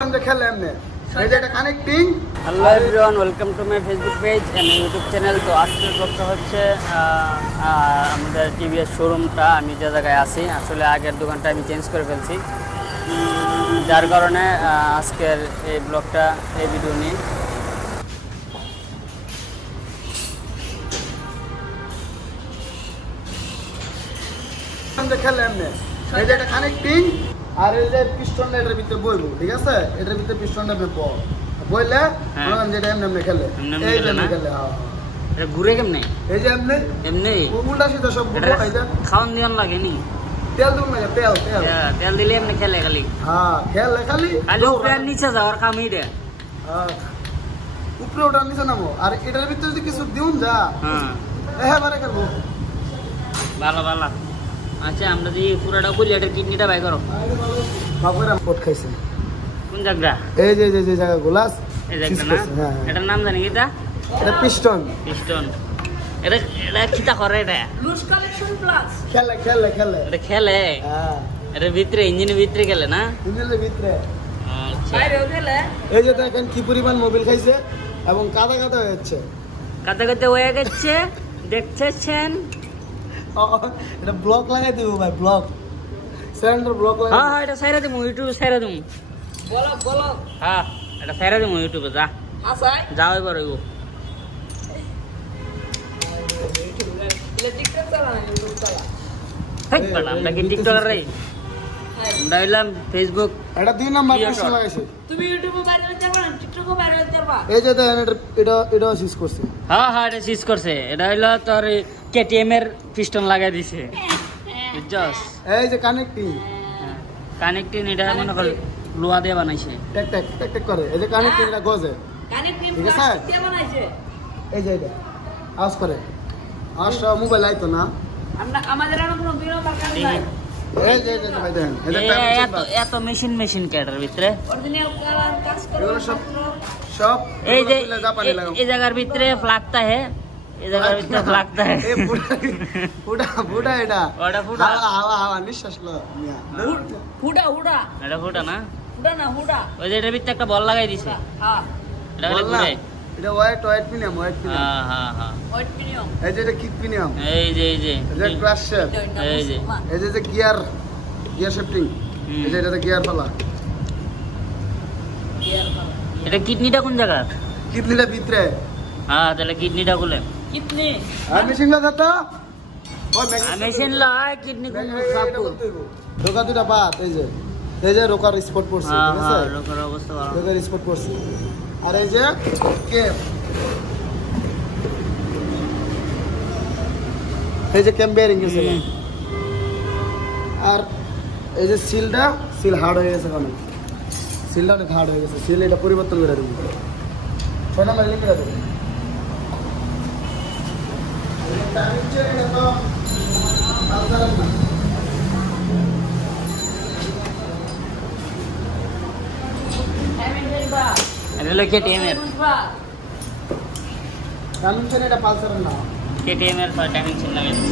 Hello everyone, welcome to my Facebook page and YouTube channel. তো আজকের ব্লগটা হচ্ছে আমাদের টিভিএস শোরুমটা। আমি যে জায়গায় আছি, আসলে আগের দোকানটা আমি চেঞ্জ করে ফেলছি, যার কারণে আজকের এই ব্লগটা, এই ভিডিও নিয়ে। কানেক্টিং আর এই যে পিস্টনটা এটার ভিতরে বইবো, ঠিক আছে? এটার ভিতরে পিস্টনটা বেপো বইলে যেটা এমনি খেলে, এই যে খেলে এটা ঘুরে কেমনে? এই যে এমনি এমনি উল্টা সিধা সব খাওয়ান দিয়ান লাগে নি? তেল দুন লাগে, তেল তেল তেল দিলে এমনি খেলে খালি? হ্যাঁ খেলে খালি উপরে নিচে যাওয়ার কামই রে। উপরে ওঠার নিচে নামো, আর এটার ভিতরে যদি কিছু দিউন যা হ্যাঁ বারে করবো। ভালো ভালো। আচ্ছা, আমরা যে পুরাটা করি, এটার কিডনিটা বাই করো। বাবুরা কোট খাইছে কোন জায়গা? এই যে যে জায়গা গোলাস, এই জায়গা না? এটার নাম জানি কি? এটা পিস্টন। পিস্টন এটা এটা কিটা করে? এটা লুজ কালেকশন প্লাস খেলে খেলে খেলে এটা খেলে। হ্যাঁ, এর ভিতরে ইঞ্জিনের ভিতরে খেলে না? ইঞ্জিনের ভিতরে। আচ্ছা, বাইরেও গেলে এই যে দেখেন কি পরিমাণ মোবিল খাইছে এবং কাদা কাদা হয়ে যাচ্ছে। কাদা কাদা হয়ে গেছে, দেখতেছেন? এটা ব্লক লাগাই দেবো ভাই, ব্লক সিলিন্ডার ব্লক লাগাই। হ্যাঁ হ্যাঁ, এটা সাইরা দিমু, ইউটিউবে সাইরা দিমু। বলো বলো। হ্যাঁ, এটা সাইরা দিমু ইউটিউবে। যা আসাই যাও এবার হইব। এটা টিকটক চালা না, ইউটিউব চালা। হেই বড়, আমরা কি টিকটকার রে? আমরা হইলাম ফেসবুক। এটা 2 নাম্বার পিস্টন লাগাইছে। তুমি ইউটিউবে বাইরে হতে পারবা না, টিকটকে বাইরে হতে পারবা। এই যে দেখেন এটা এটা সিজ করছে। হ্যাঁ হ্যাঁ, এটা সিজ করছে। এটা হইলো তোর কেটিএম এর পিস্টন লাগাই দিছে, বুঝছস? এই যে কানেক্টিং, কানেক্টিং এটা মনে কর লোহা দিয়ে বানাইছে, ট্যাক ট্যাক ট্যাক ট্যাক করে। এই যে কানেক্টিংটা গজে, কানেক্টিং ঠিক আছে? প্লাস কে বানাইছে? এই যে এটা আওয়াজ করে, আওয়াজটা মোবাইল আইতো না। আমরা আমাদের আর কোনো বিরো দরকার নাই। এই যে যে ভাই দেখেন, এটা এত এত মেশিন ক্যাটার ভিতরে অরিজিনাল কালার কাজ করে এগুলো সব সব এই যে জাপানি লাগাও। এই জায়গার ভিতরে ফ্লাগটা হে, এই জায়গার ভিতরে ফ্লাগটা হে। এই ফুটা ফুটা এটা ওটা ফুটা। হাওয়া হাওয়া হাওয়া নিঃশ্বাস লো মিয়া। হুডা হুডা এটা ফুটা না? হুডা না হুডা। ওই যে এটার ভিতরে একটা বল লাগাই দিছে, হ্যাঁ এটা হলে বল না, ঘুরে। এটা হোয়াইট প্রিমিয়াম, হোয়াইট প্রিমিয়াম। হ্যাঁ হ্যাঁ হ্যাঁ, হোয়াইট প্রিমিয়াম। এই যে এটা কিক প্রিমিয়াম। এই যে এই যে ক্রাশ শেপ। এই যে। এই যে গিয়ার শিফটিং। এই যে এটা গিয়ার পালা। এটা কিডনিটা কোন জায়গা? কিডনিটা ভিতরে। হ্যাঁ, তাহলে কিডনিটা খুলে। কিতনি আর মেশিন লাগা তো ওই মেশিন লাই কিডনি কোন খাবো? রোকা দুটা বাত। এই যে রোকার স্পট পড়ছে, হ্যাঁ ঠিক হ্যাঁ, আছে? লোকের অবস্থা ভালো। রোকার স্পট পড়ছে। আর এই যে ক্যাম, এই যে ক্যাম বেয়ারিং গেছে। আর এই যে সিল হার্ড হয়ে গেছে, কারণ সিলটা অনেক হার্ড হয়ে গেছে। সিল এটা পরিবর্তন করে দেবো। 6 নাম্বার লিখে দেবো। এটা হলো কেটিএম এর, ডাইমেনশন এটা পালসারের না। কেটিএম এর ডাইমেনশন লাগাইছে।